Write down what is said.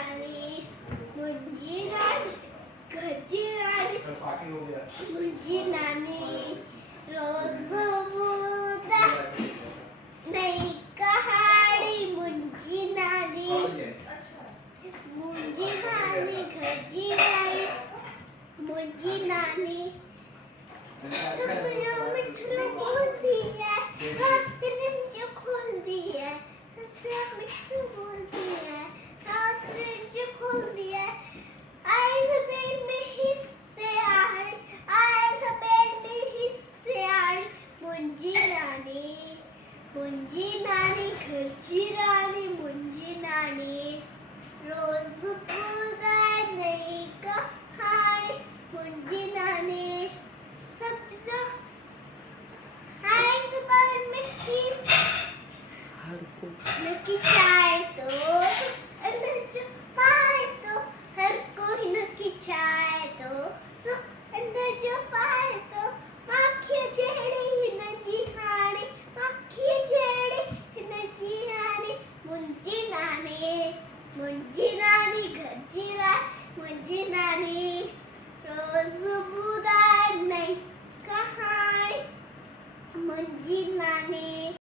नानी मुंजी नानी घरची नानी मुंजी नानी रोज बोलता नहीं कहानी मुंजी नानी घरची नानी मुंजी नानी सपनों में थ्रू बोलती है रास्ते ने मुझे खोल दी है सबसे मिठू बोलती है रास्ते ने मुझे खोल दी है आए सफेद में हिस्से आए आए सफेद में हिस्से आए मुंजी नानी घरची रानी मुंजी नानी रोज बोलता नहीं कहानी मुंजी नानी नक्की चाय तो